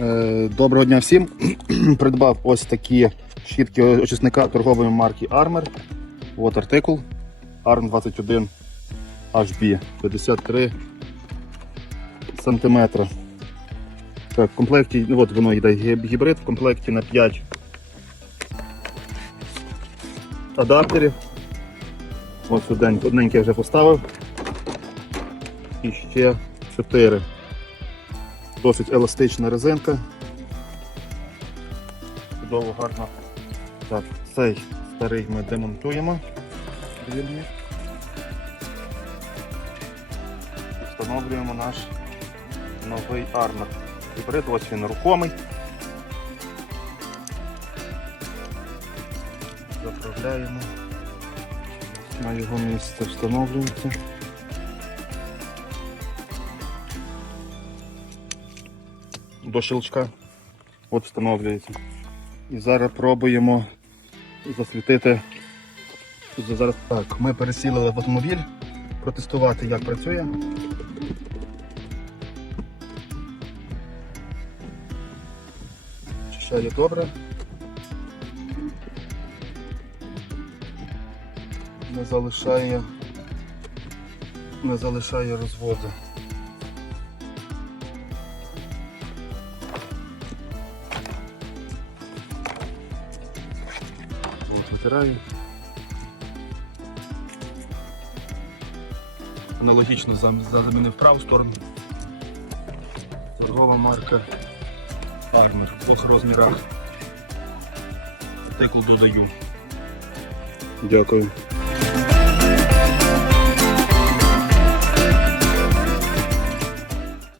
Е, Доброго дня всім. Придбав ось такі щітки очисника торгової марки Armor. От артикул ARM 21 HB 53 сантиметра. Так, в комплекті, ну от воно йде гібрид, в комплекті на 5 адаптерів. Ось одненький я вже поставив. І ще 4. Досить еластична резинка. Чудово, гарно. Так, цей старий ми демонтуємо. Встановлюємо наш новий армор. Гібрид, ось він рухомий. Заправляємо. На його місце встановлюється. До щелчка. От встановлюється. І зараз пробуємо засвітити. Зараз так, ми пересіли в автомобіль, протестувати, як працює. Очищає добре. Не залишає, не залишає розводу. Витираю. Аналогічно зам- замінив праву сторону. Торгова марка Армер в двох розмірах. Артикул додаю. Дякую.